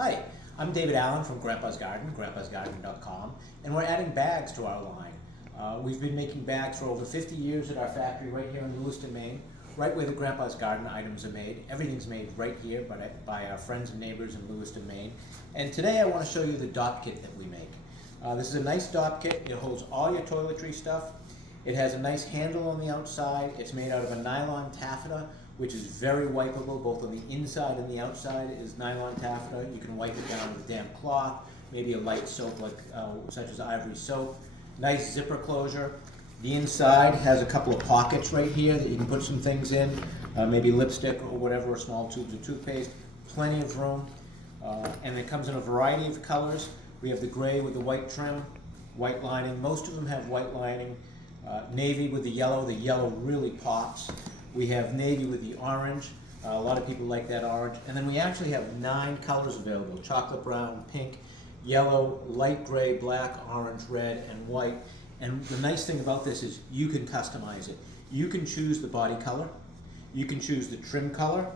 Hi, I'm David Allen from Grandpa's Garden, grampasgarden.com, and we're adding bags to our line. We've been making bags for over 50 years at our factory right here in Lewiston, Maine, right where the Grandpa's Garden items are made. Everything's made right here by our friends and neighbors in Lewiston, Maine. And today I want to show you the Dopp Kit that we make. This is a nice Dopp Kit. It holds all your toiletry stuff. It has a nice handle on the outside. It's made out of a nylon taffeta, which is very wipeable, both on the inside and the outside is nylon taffeta. You can wipe it down with a damp cloth, maybe a light soap such as Ivory soap. Nice zipper closure. The inside has a couple of pockets right here that you can put some things in, maybe lipstick or whatever, or small tubes of toothpaste. Plenty of room. And it comes in a variety of colors. We have the gray with the white trim, white lining. Most of them have white lining. Navy with the yellow really pops. We have navy with the orange. A lot of people like that orange. And then we actually have 9 colors available: chocolate brown, pink, yellow, light gray, black, orange, red, and white. And the nice thing about this is you can customize it. You can choose the body color, you can choose the trim color,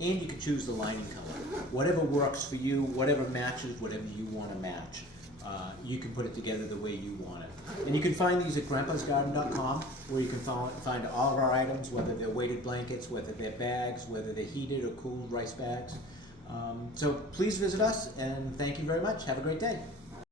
and you can choose the lining color. Whatever works for you, whatever matches whatever you want to match. You can put it together the way you want it. And you can find these at grampasgarden.com, where you can find all of our items, whether they're weighted blankets, whether they're bags, whether they're heated or cooled rice bags. So please visit us, and thank you very much. Have a great day.